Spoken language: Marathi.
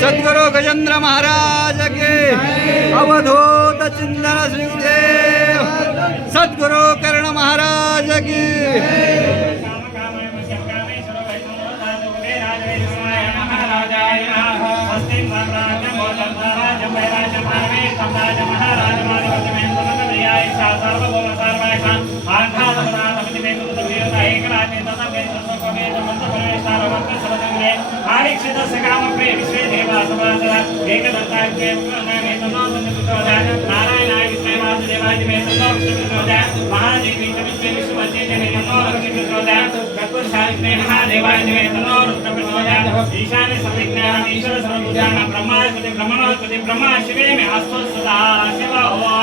सद्गुरु गजेंद्र महाराज के अवधूत चिंतन श्री गुरुदेव सद्गुरु कर्ण महाराज की ब्रह्मा शिवे में आस्तो सदा शिवा